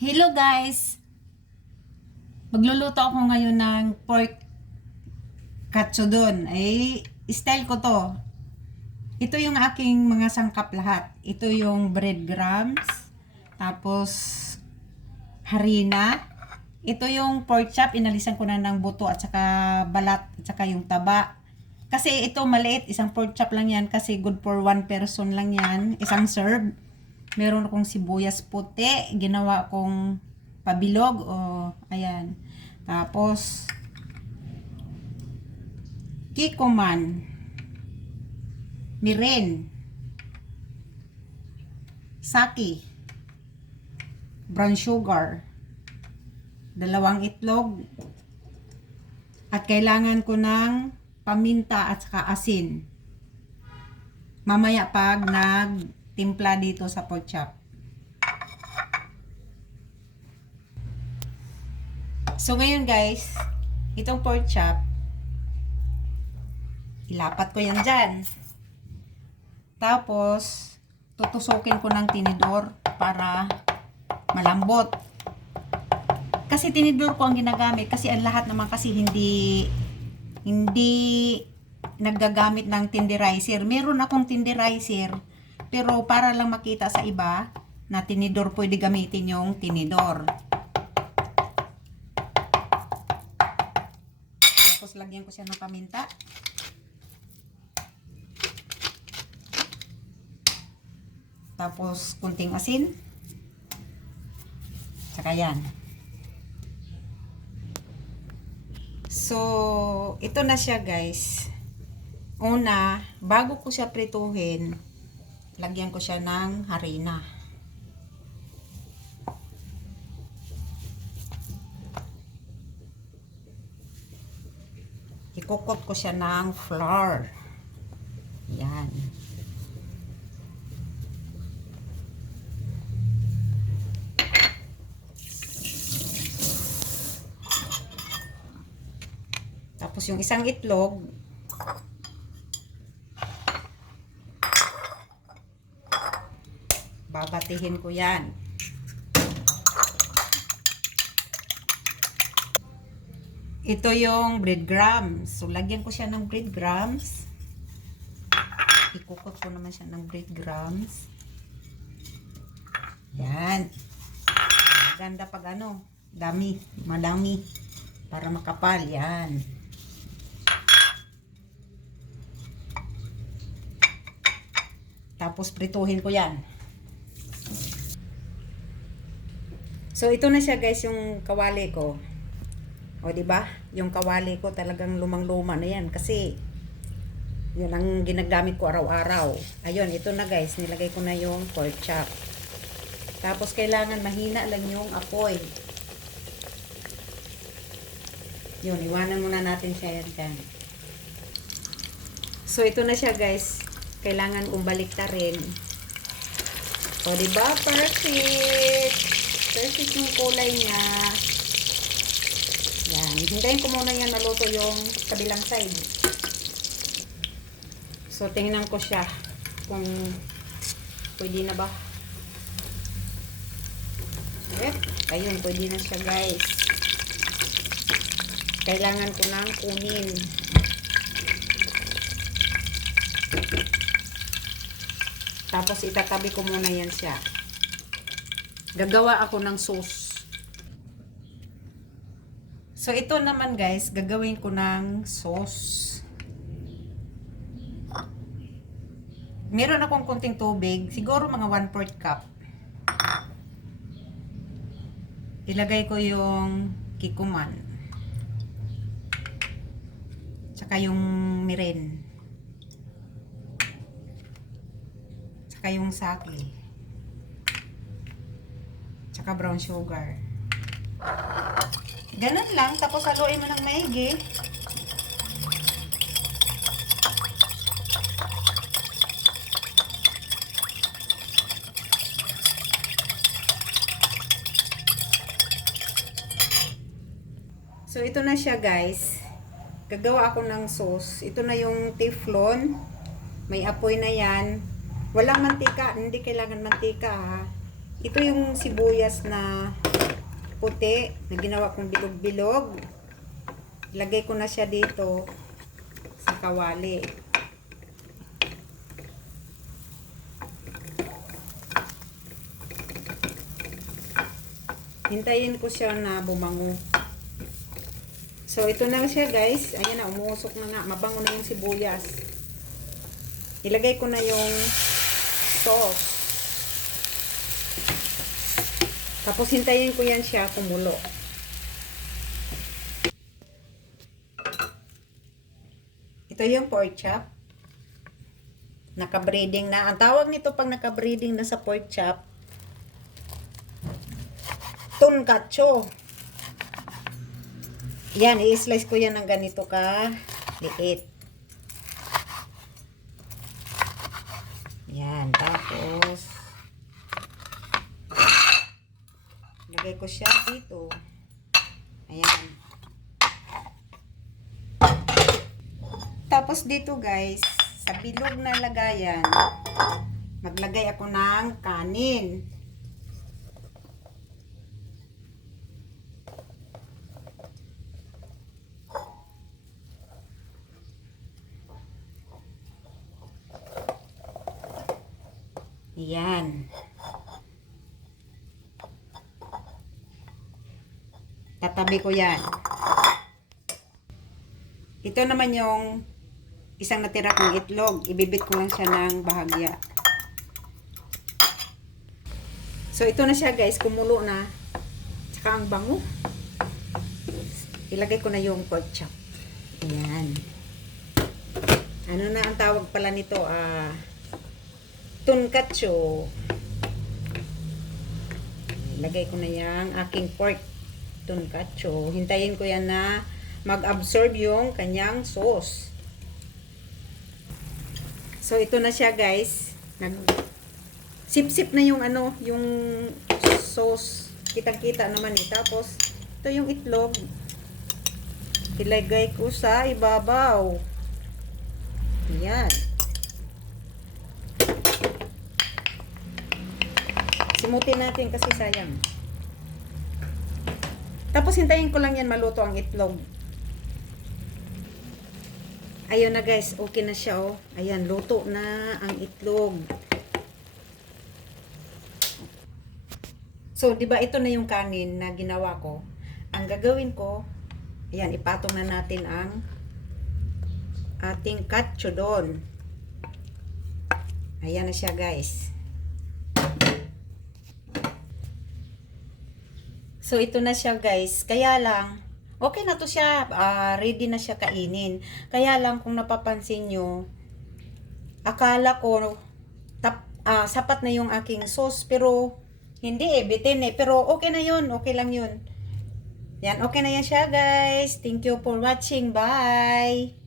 Hello guys! Magluluto ako ngayon ng pork katsudon. Style ko to. Ito yung aking mga sangkap lahat. Ito yung breadcrumbs, tapos harina. Ito yung pork chop, inalisan ko na ng buto at saka balat at saka yung taba. Kasi ito maliit, isang pork chop lang yan kasi good for one person lang yan, isang serve. Meron akong sibuyas puti, ginawa kong pabilog ayan. Tapos kikoman, mirin, saki, brown sugar, dalawang itlog, at kailangan ko ng paminta at saka asin. Mamaya pag nagtimpla dito sa pork chop. So ngayon guys, itong pork chop, ilapat ko yan dyan. Tapos, tutusukin ko ng tinidor para malambot. Kasi tinidor ko ang ginagamit kasi ang lahat naman kasi hindi naggagamit ng tenderizer. Meron akong tenderizer, pero para lang makita sa iba na tinidor, pwede gamitin yung tinidor. Tapos lagyan ko siya ng paminta. Tapos kunting asin. Saka yan. So, ito na siya guys. Una, bago ko siya prituhin, lagyan ko siya ng harina. Ikukot ko siya ng flour. Yan. Tapos yung isang itlog, babatihin ko yan. Ito yung breadcrumbs. So, lagyan ko siya ng breadcrumbs. Ikukot ko naman siya ng breadcrumbs. Yan. Ganda pag ano, madami. Para makapal. Yan. Tapos, prituhin ko yan. So, ito na siya guys, yung kawali ko. O, diba? Yung kawali ko talagang lumang-luma na yan. Kasi, yun ang ginagamit ko araw-araw. Ayun, ito na guys. Nilagay ko na yung pork chop. Tapos, kailangan mahina lang yung apoy. Yun, iwanan muna natin siya yan dyan. So, ito na siya guys. Kailangan umbalik ta rin. O, diba? Perfect! Perfect yung kulay niya. Yan. Hintayin ko muna yan naluto yung kabilang side. So, tingnan ko siya kung pwede na ba. Yep. Ayun, pwede na siya guys. Kailangan ko nang kunin. Tapos, itatabi ko muna yan siya. Gagawa ako ng sauce. So, ito naman guys, gagawin ko ng sauce. Meron akong kunting tubig, siguro mga 1/4 cup. Ilagay ko yung kikuman. Tsaka yung mirin. Tsaka yung saki. Tsaka brown sugar. Ganun lang, tapos haluin mo ng maigi. So, ito na siya guys. Gagawa ako ng sauce. Ito na yung teflon. May apoy na yan. Walang mantika. Hindi kailangan mantika ha. Ito yung sibuyas na puti na ginawa kong bilog-bilog. Ilagay ko na siya dito sa kawali. Hintayin ko siya na bumango. So, ito na siya guys. Ayan na, umuusok na nga. Mabango na yung sibuyas. Ilagay ko na yung sauce. Tapos, hintayin ko yan siya kumulo. Ito yung pork chop. Naka-breading na. Ang tawag nito pag naka-breading na sa pork chop, tonkatsu. Yan, i-slice ko yan ng ganito ka liit. Yan, tapos lagay ko siya dito. Ayan. Tapos dito guys, sa bilog na lagayan, maglagay ako ng kanin. Yan. Tatabi ko yan. Ito naman yung isang natira kong itlog. Ibibit ko lang siya ng bahagya. So, ito na siya guys. Kumulo na. Tsaka ang bango. Ilagay ko na yung pork chop. Ayan. Ano na ang tawag pala nito? Tonkatsu. Lagay ko na yung aking pork tonkatsu. Hintayin ko yan na mag-absorb yung kanyang sauce. So, ito na siya guys. Sip-sip na yung ano, yung sauce. Kitang-kita naman eh. Tapos, ito yung itlog. Ilagay ko sa ibabaw. Ayan. Simutin natin kasi sayang. Tapos hintayin ko lang yan maluto ang itlog. Ayun na guys, okay na siya oh. Ayan, luto na ang itlog. So, 'di ba ito na yung kanin na ginawa ko. Ang gagawin ko, ayan, ipatong na natin ang ating katsu doon. Ayan na siya guys. So, ito na siya guys. Kaya lang, okay na to siya. Ready na siya kainin. Kaya lang, kung napapansin nyo, akala ko, sapat na yung aking sauce. Pero, hindi eh. Bitin eh. Pero, okay na yun. Okay lang yun. Yan, okay na yan siya guys. Thank you for watching. Bye!